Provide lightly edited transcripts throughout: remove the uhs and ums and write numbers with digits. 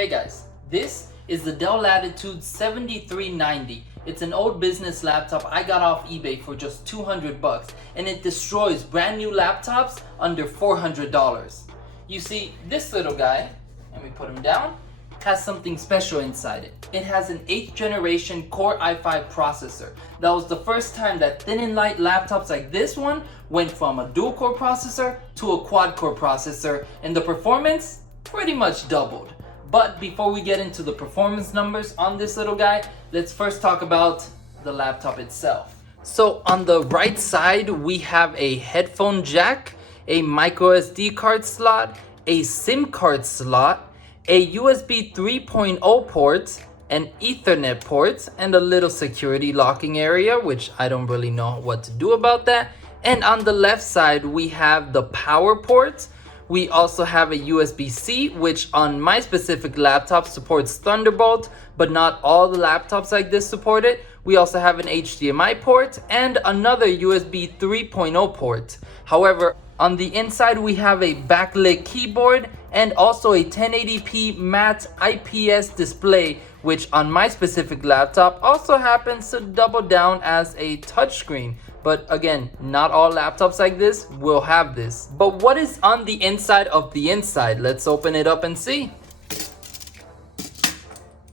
Hey guys, this is the Dell Latitude 7390. It's an old business laptop I got off eBay for just 200 bucks, and it destroys brand new laptops under $400. You see, this little guy, let me put him down, has something special inside it. It has an 8th generation Core i5 processor. That was the first time that thin and light laptops like this one went from a dual core processor to a quad core processor, and the performance pretty much doubled. But before we get into the performance numbers on this little guy, let's first talk about the laptop itself. So on the right side, we have a headphone jack, a micro SD card slot, a SIM card slot, a USB 3.0 port, an Ethernet port, and a little security locking area, which I don't really know what to do about that. And on the left side, we have the power port. We also have a USB-C, which on my specific laptop supports Thunderbolt, but not all the laptops like this support it. We also have an HDMI port and another USB 3.0 port. However, on the inside we have a backlit keyboard and also a 1080p matte IPS display, which on my specific laptop also happens to double down as a touchscreen. But again, not all laptops like this will have this. But what is on the inside of the inside? Let's open it up and see.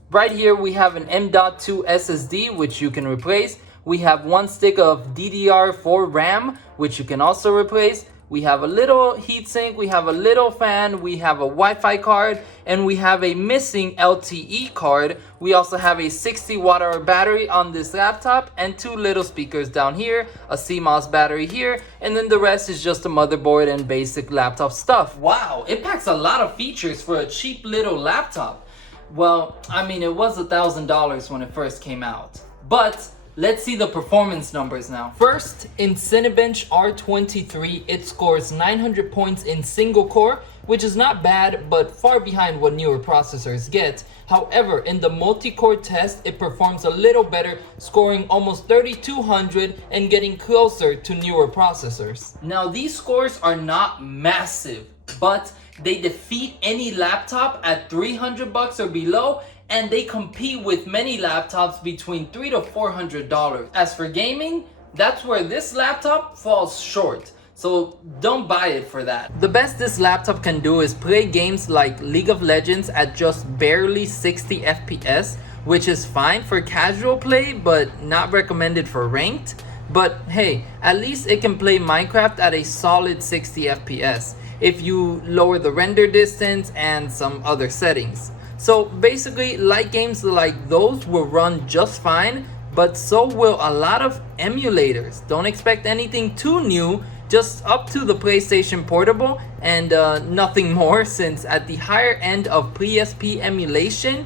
Right here we have an M.2 SSD, which you can replace. We have one stick of DDR4 RAM, which you can also replace. We have a little heatsink, we have a little fan, we have a Wi-Fi card, and we have a missing LTE card. We also have a 60 watt hour battery on this laptop and two little speakers down here, a CMOS battery here, and then the rest is just a motherboard and basic laptop stuff. Wow, it packs a lot of features for a cheap little laptop. Well, I mean, it was $1,000 when it first came out, but let's see the performance numbers now. First, in Cinebench R23, it scores 900 points in single core, which is not bad, but far behind what newer processors get. However, in the multi-core test, it performs a little better, scoring almost 3,200 and getting closer to newer processors. Now, these scores are not massive, but they defeat any laptop at 300 bucks or below, and they compete with many laptops between $300 to $400. As for gaming, that's where this laptop falls short, so don't buy it for that. The best this laptop can do is play games like League of Legends at just barely 60 FPS, which is fine for casual play, but not recommended for ranked. But hey, at least it can play Minecraft at a solid 60 FPS if you lower the render distance and some other settings. So basically, light games like those will run just fine, but so will a lot of emulators. Don't expect anything too new, just up to the PlayStation Portable and nothing more, since at the higher end of PSP emulation,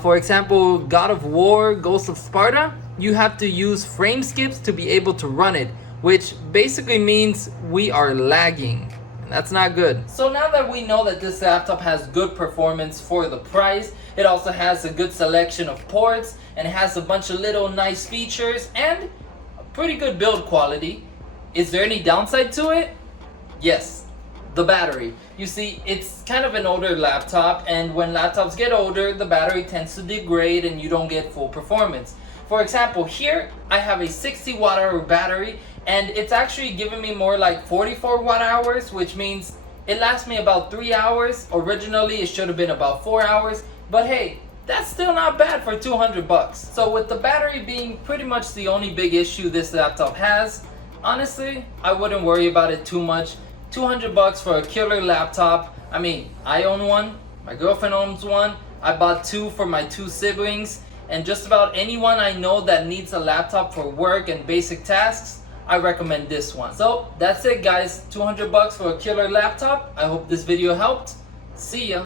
for example, God of War, Ghost of Sparta, you have to use frame skips to be able to run it, which basically means we are lagging. That's not good. So now that we know that this laptop has good performance for the price, it also has a good selection of ports, and it has a bunch of little nice features and a pretty good build quality. Is there any downside to it? Yes, the battery. You see, it's kind of an older laptop, and when laptops get older, the battery tends to degrade and you don't get full performance. For example, here I have a 60 watt hour battery, and it's actually giving me more like 44 watt hours, which means it lasts me about 3 hours. Originally it should have been about 4 hours, but hey, that's still not bad for 200 bucks. So with the battery being pretty much the only big issue this laptop has, honestly, I wouldn't worry about it too much. 200 bucks for a killer laptop. I mean, I own one, my girlfriend owns one, I bought two for my two siblings, and just about anyone I know that needs a laptop for work and basic tasks, I recommend this one. So that's it guys, 200 bucks for a killer laptop. I hope this video helped. See ya.